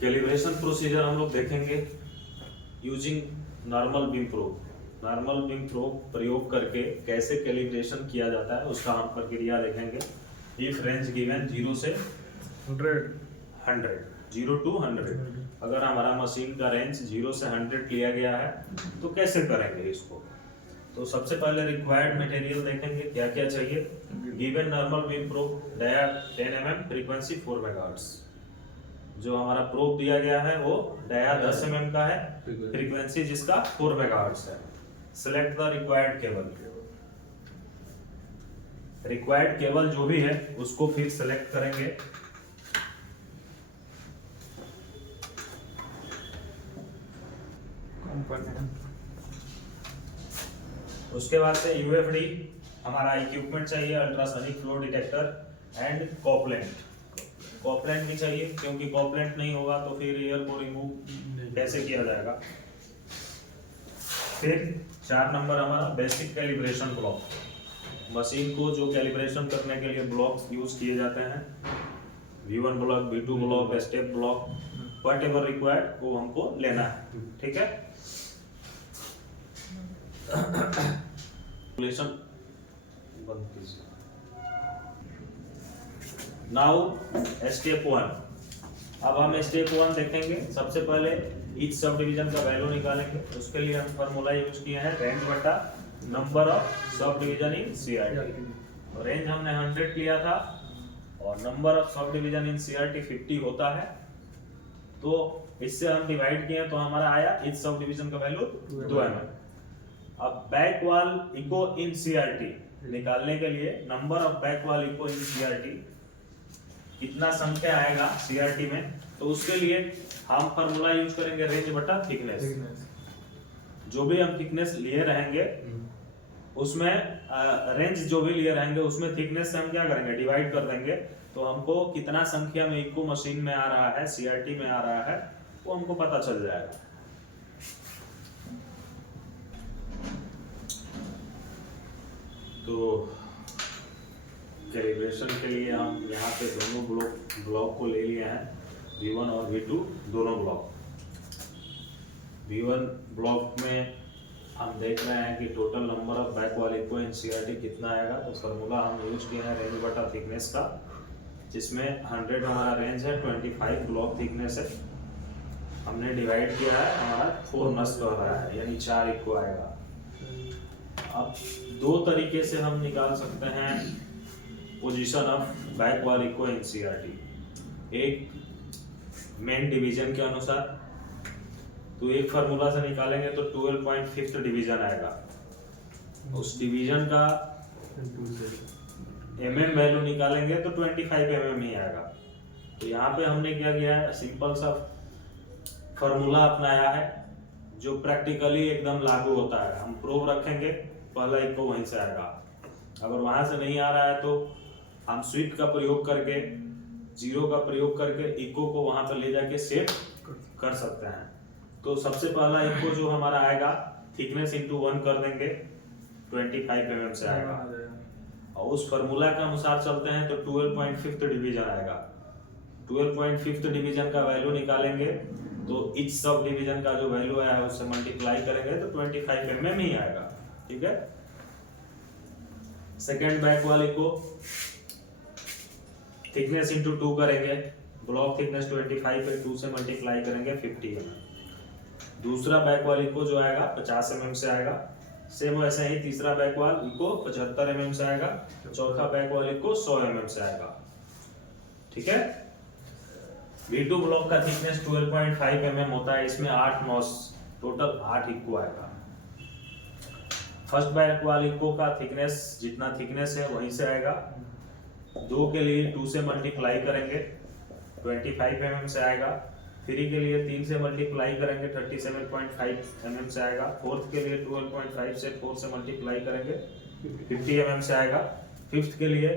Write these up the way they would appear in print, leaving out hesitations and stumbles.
Calibration procedure हम लोग देखेंगे using normal beam probe. Normal beam probe प्रयोग करके कैसे कैलिब्रेशन किया जाता है उसका हम प्रक्रिया देखेंगे। इफ रेंज गिवन 0 से 100, 0 to 100, अगर हमारा मशीन का रेंज 0 से 100 लिया गया है तो कैसे करेंगे इसको। तो सबसे पहले रिक्वायर्ड मटेरियल देखेंगे क्या क्या चाहिए। Given normal beam probe dia 10 mm, frequency 4 megahertz. जो हमारा प्रोब दिया गया है वो डाया 10 mm का है, फ्रीक्वेंसी जिसका 4 मेगाहर्ट्ज है। Select the required cable. Required cable जो भी है उसको फिर सिलेक्ट करेंगे। उसके बाद से यूएफडी हमारा इक्विपमेंट चाहिए, अल्ट्रासोनिक फ्लो डिटेक्टर एंड कॉपलेंट। कॉपलेंट भी चाहिए क्योंकि कॉपलेंट नहीं होगा तो फिर एयर को रिमूव कैसे किया जाएगा। फिर 4 नंबर हमारा बेसिक कैलिब्रेशन ब्लॉक। मशीन को जो कैलिब्रेशन करने के लिए ब्लॉक्स यूज किए जाते हैं, V1 block, V2 block, step block, what ever required वो हमको लेना है। ठीक है। Now step 1। अब हम स्टेप 1 देखेंगे। सबसे पहले ईच सब डिवीजन का वैल्यू निकालेंगे। उसके लिए हम फार्मूला यूज किए हैं रेंज बटा number of sub division in CRT. Range हमने 100 लिया था और number of sub division in CRT 50 होता है, तो इससे हम डिवाइड किए तो हमारा आया ईच सब डिवीजन का वैल्यू 2 mm। अब back wall echo in CRT निकालने के लिए number of back wall echo in CRT कितना संख्या आएगा सीआरटी में, तो उसके लिए हम फार्मूला यूज करेंगे रेंज बटा थिकनेस। जो भी हम थिकनेस लिए रहेंगे उसमें रेंज जो भी लिए रहेंगे उसमें थिकनेस से हम क्या करेंगे, डिवाइड कर देंगे। तो हमको कितना संख्या में इको मशीन में आ रहा है, सीआरटी में आ रहा है, वो हमको पता चल जाएगा। तो कैलिब्रेशन के लिए हम यहाँ पे दोनों ब्लॉक को ले लिए हैं, V1 और V2 दोनों ब्लॉक। V1 ब्लॉक में हम देख रहे हैं कि total number of back wall echo in CRT कितना आएगा। तो फार्मूला हम यूज किए हैं रेंज बटा थिकनेस का, जिसमें 100 हमारा रेंज है, 25 ब्लॉक थिकनेस है। हमने डिवाइड किया है, हमारा 4 नस कर रहा है यानी 4 इको आएगा। अब 2 तरीके से हम निकाल सकते हैं position of back wall echo in CRT. एक मेन डिवीजन के अनुसार, तो एक फार्मूला से निकालेंगे तो 12.5 डिवीजन आएगा। उस डिवीजन का mm वैल्यू निकालेंगे तो 25 mm ही आएगा। तो यहाँ पे हमने क्या किया है, सिंपल सा फार्मूला अपनाया है जो प्रैक्टिकली एकदम लागू होता है। हम प्रोब रखेंगे, पहला इको वहीं से आएगा। अगर वहां से नहीं आ रहा है तो हम स्विच का प्रयोग करके, 0 का प्रयोग करके इको को वहां पर ले जाके सेट कर सकते हैं। तो सबसे पहला इको जो हमारा आएगा थिकनेस इंटू 1 कर देंगे, 25 mm से आएगा। और उस फार्मूला के अनुसार चलते हैं तो 12.5 डिवीजन आएगा। 12.5 डिवीजन का वैल्यू निकालेंगे तो इच सब डिवीजन का जो वैल्यू आया है उससे मल्टीप्लाई करेंगे तो 25 mm ही आएगा। ठीक है। सेकेंड बैक वाले को थिकनेस इंटू 2 करेंगे, ब्लॉक थिकनेस 25 है, 2 से मल्टीप्लाई करेंगे 50 mm। दूसरा बैक वाल इको जो आएगा 50 mm से आएगा। सेम वैसे ही तीसरा बैक वाल इको 75 mm से आएगा। चौथा बैक वाल इको 100 mm से आएगा। ठीक है। V2 ब्लॉक का थिकनेस 12.5 mm होता है, इसमें 8 नॉस, टोटल 8 इको आएगा। फर्स्ट बैक वाल इको का थिकनेस जितना थिकनेस है वहीं से आएगा। 2 के लिए 2 से मल्टीप्लाई करेंगे 25 mm से आएगा। 3 के लिए 3 से मल्टीप्लाई करेंगे 37.5 mm से आएगा। फोर्थ के लिए 12.5 से 4 से मल्टीप्लाई करेंगे 50 mm से आएगा। फिफ्थ के लिए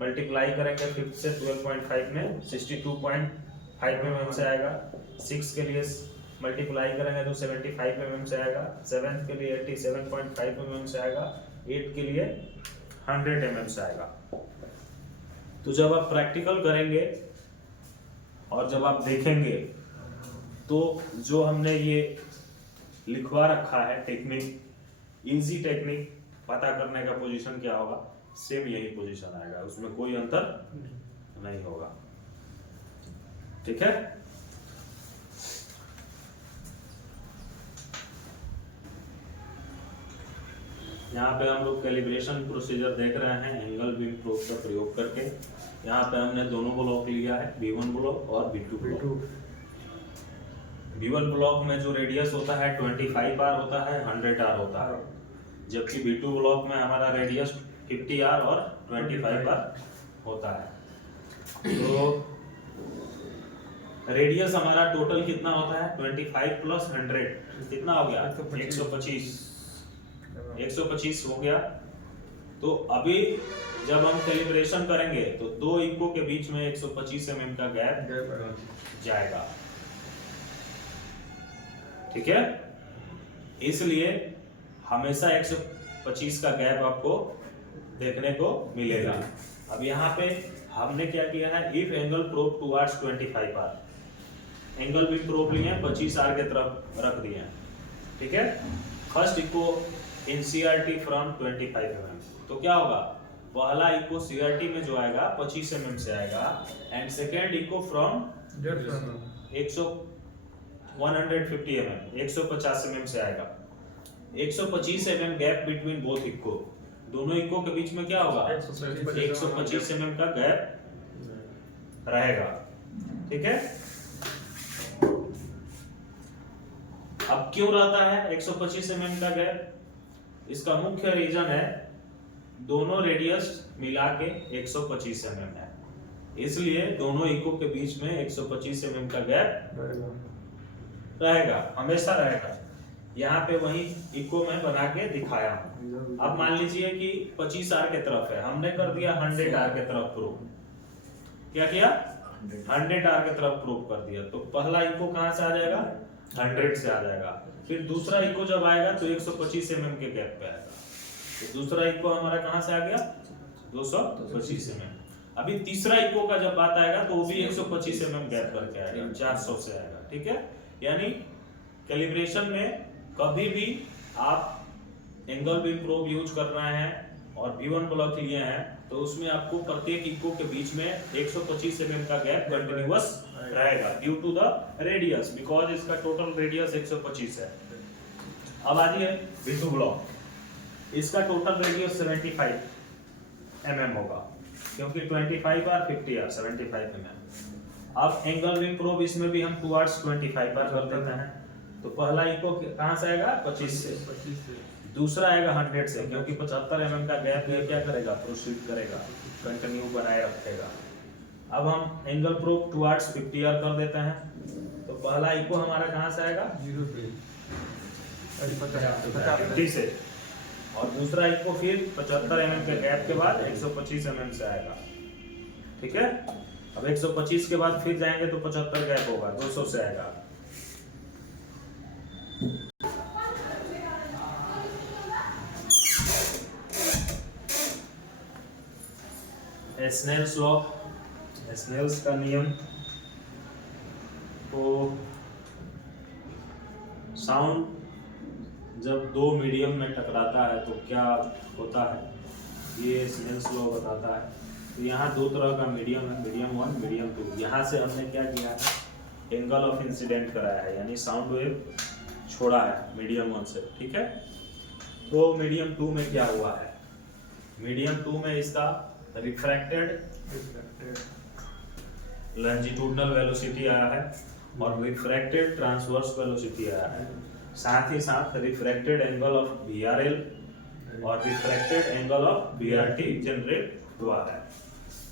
मल्टीप्लाई करेंगे 5 से 12.5 में 62.5 mm से आएगा। 6 के लिए मल्टीप्लाई करेंगे तो 75 mm से आएगा। 7th के लिए 87.5 mm से आएगा। 8 के लिए 100 mm से आएगा। तो जब आप प्रैक्टिकल करेंगे और जब आप देखेंगे तो जो हमने ये लिखवा रखा है टेक्निक, इजी टेक्निक, पता करने का पोजीशन क्या होगा, सेम यही पोजीशन आएगा, उसमें कोई अंतर नहीं होगा। ठीक है, यहाँ पे हम लोग कैलिब्रेशन प्रोसीजर देख रहे हैं एंगल बीम प्रोब का प्रयोग करके। यहाँ पे हमने दोनों ब्लॉक लिया है, V1 ब्लॉक और V2 ब्लॉक। V1 ब्लॉक में जो रेडियस होता है 25R होता है, 100R होता है, जबकि V2 ब्लॉक में हमारा रेडियस 50R और 25R होता है। तो रेडियस हमारा टोटल कितना होता है, 25 प्लस 100 कितना हो गया, 125 हो गया। तो अभी जब हम कैलिब्रेशन करेंगे तो दो इको के बीच में 125 mm का गैप जाएगा। ठीक है, इसलिए हमेशा 125 का गैप आपको देखने को मिलेगा। अब यहाँ पे हमने क्या किया है, if angle probe towards 25R, angle भी प्रोब लिए 25R के तरफ रख दिए हैं। ठीक है, first echo in CRT from 25 mm, तो क्या होगा, पहला इको CRT में जो आएगा 25 mm से आएगा, and second echo from 150 mm 150 mm से आएगा। 125 mm gap between both echo, दोनों इको के बीच में क्या होगा, 125 mm का गैप रहेगा। ठीक है, अब क्यों रहता है 125 mm का गैप, इसका मुख्य रीजन है दोनों रेडियस मिला के 125 mm है, इसलिए दोनों इको के बीच में 125 mm का गैप रहेगा, हमेशा रहेगा। यहाँ पे वही इको में बना के दिखाया हूँ। अब मान लीजिए कि 25R के तरफ है, हमने कर दिया 100R के तरफ प्रूव। क्या किया, 100R के तरफ प्रूव कर दिया, तो पहला इको कहाँ से आ जाएगा, 100 से आ जाएगा। फिर दूसरा इको जब आएगा तो 125 mm के गैप पे आएगा, तो दूसरा इको हमारा कहाँ से आ गया, 225 mm। अभी तीसरा इको का जब बात आएगा तो वो भी 125 mm गैप करके आएगा, 400 से आएगा। ठीक है, यानी कैलिब्रेशन में कभी भी आप एंगल बीम प्रोब यूज कर रहे हैं और V1 ब्लॉक लिए हैं, तो उसमें आपको प्रत्येक इको के बीच में 125 mm का गैप कंटिन्यूअस रहेगा due to the radius, because इसका टोटल रेडियस 125 है। अब आ जाइए V2 ब्लॉक, इसका टोटल रेडियस 75 mm होगा, क्योंकि 25R 50R 75 mm। अब एंगल बीम प्रोब इसमें भी हम टुवर्ड्स 25R कर देते हैं, तो पहला इको कहाँ से आएगा, 25 से, दूसरा आएगा 100 से, क्योंकि 75 mm का गैप ये क्या करेगा, प्रोसीड करेगा, कंटिन्यू बनाए रखेगा। अब हम एंगल प्रोब टुवर्ड्स 50R कर देते हैं, तो पहला इको हमारा कहाँ से आएगा, 50 से, और दूसरा इको फिर 75 mm के गैप के बाद 125 mm से आएगा। ठीक है, अब 125 के बाद फिर जाएंगे तो 75 गैप होगा, 200 से आएगा। स्नेल्स लॉ, स्नेल्स का नियम, तो साउंड जब दो मीडियम में टकराता है तो क्या होता है, ये स्नेल्स लॉ बताता है। तो यहाँ दो तरह का मीडियम है, मीडियम 1 मीडियम 2। यहाँ से हमने क्या किया है, एंगल ऑफ इंसिडेंट कराया है, यानी साउंड वेव छोड़ा है मीडियम 1 से। ठीक है, तो मीडियम 2 में क्या हुआ है, मीडियम 2 में इसका रिफ्रैक्टेड लॉन्जिट्यूडनल वेलोसिटी आया है और रिफ्रैक्टेड ट्रांसवर्स वेलोसिटी आया है, साथ ही साथ रिफ्रैक्टेड एंगल ऑफ VRL और refracted angle of VRT generate हुआ है।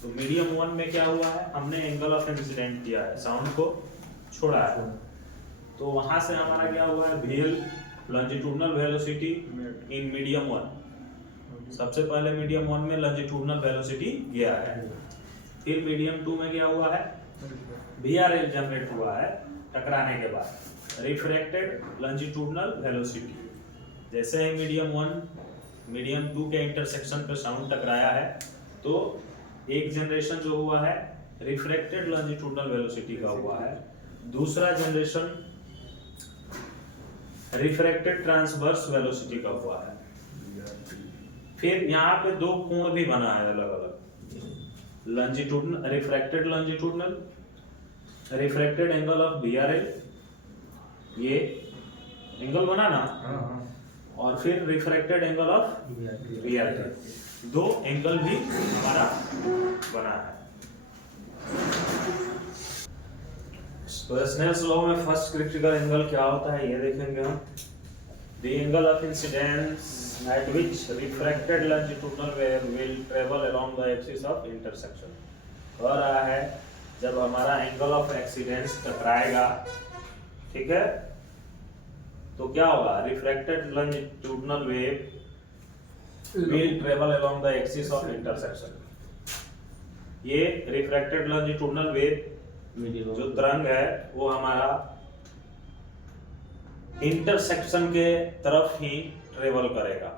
तो मीडियम 1 में क्या हुआ है, हमने एंगल ऑफ इंसिडेंट किया है, साउंड को छोड़ा है, तो वहां से हमारा क्या हुआ है, VL longitudinal velocity in medium 1, सबसे पहले मीडियम 1 में लॉन्जिट्यूडनल वेलोसिटी गया है, फिर मीडियम 2 में क्या हुआ है, VRL जनरेट हुआ है टकराने के बाद, रिफ्रैक्टेड लॉन्जिट्यूडनल वेलोसिटी। जैसे ही मीडियम 1 मीडियम 2 के इंटरसेक्शन पे साउंड टकराया है, तो एक जनरेशन जो हुआ है रिफ्रैक्टेड लॉन्जिट्यूडनल वेलोसिटी का हुआ है, दूसरा जनरेशन रिफ्रैक्टेड ट्रांसवर्स वेलोसिटी का हुआ है। फिर यहाँ पे दो कोण भी बना है अलग अलग, longitudinal refracted angle of BRL, ये एंगल बना ना, और फिर रिफ्रैक्टेड एंगल ऑफ BRT, दो एंगल भी हमारा बना है। स्नेल्स लॉ में फर्स्ट क्रिटिकल एंगल क्या होता है ये देखेंगे हम। The angle of incidence at which refracted longitudinal wave will travel along the axis of intersection। कह रहा है जब हमारा एंगल ऑफ एक्सीडेंस टकराएगा, ठीक है, तो क्या होगा, refracted longitudinal wave will travel along the axis of intersection. ये रिफ्रैक्टेड लॉन्जिट्यूडिनल वेव जो तरंग है वो हमारा इंटरसेक्शन के तरफ ही ट्रेवल करेगा।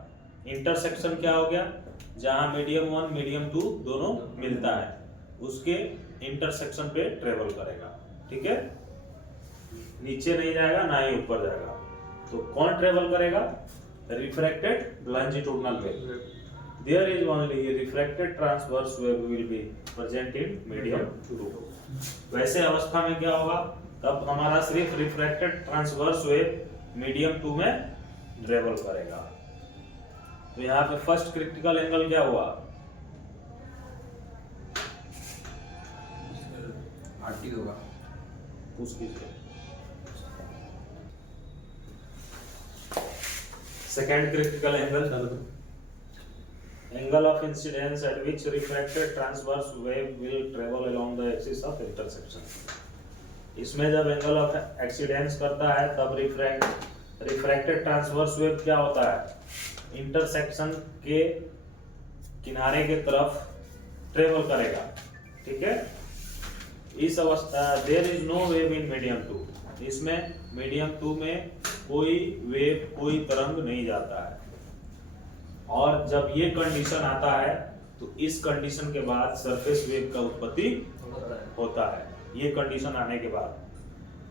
इंटरसेक्शन क्या हो गया, जहां मीडियम 1 मीडियम 2 दोनों मिलता है, उसके इंटरसेक्शन पे ट्रेवल करेगा, ठीक है, नीचे नहीं जाएगा ना ही ऊपर जाएगा। तो कौन ट्रेवल करेगा, refracted longitudinal wave. There is only refracted transverse wave will be present in medium 2। वैसे अवस्था में क्या होगा, तब हमारा सिर्फ रिफ्रैक्टेड ट्रांसवर्स वेव मीडियम 2 में ट्रेवल करेगा। तो यहाँ पे फर्स्ट क्रिटिकल एंगल क्या हुआ, RT होगा उसकी। Second critical angle of incidence at which refracted transverse wave will travel along the axis of intersection. इसमें जब एंगल ऑफ एक्सीडेंस करता है तब रिफ्रैक्टेड ट्रांसवर्स वेव क्या होता है, इंटरसेक्शन के किनारे के तरफ ट्रेवल करेगा, ठीक है। इस अवस्था there is no wave in medium 2, इसमें मीडियम 2 में कोई वेव, कोई तरंग नहीं जाता है। और जब ये कंडीशन आता है तो इस कंडीशन के बाद सरफेस वेव का उत्पत्ति होता है, ये कंडीशन आने के बाद,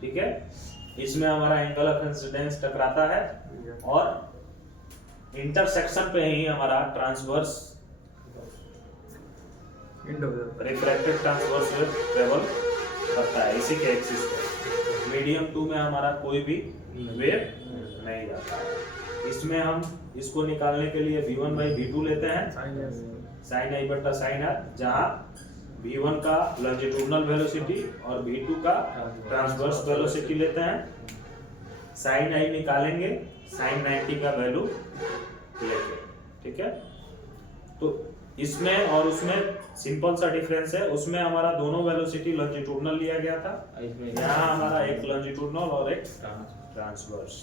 ठीक है। इसमें हमारा एंगल ऑफ इंसिडेंस टकराता है और इंटरसेक्शन पे ही हमारा transverse refracted transverse wave travel करता है इसी के एक्सिस पे। मीडियम 2 में हमारा कोई भी वेव नहीं जाता है। इसमें हम इसको निकालने के लिए v1/v2 लेते हैं, sin i बटा sin r, जहाँ v1 का लॉन्जिट्यूडिनल वेलोसिटी और v2 का ट्रांसवर्स वेलोसिटी लेते हैं। sin i निकालेंगे sin 90 का वैल्यू लेके, ठीक है। तो इसमें और उसमें सिंपल सा डिफरेंस है, उसमें हमारा दोनों वेलोसिटी लॉन्जिट्यूडिनल लिया गया था, यहाँ हमारा एक लॉन्जिट्यूडिनल और एक ट्रांसवर्स।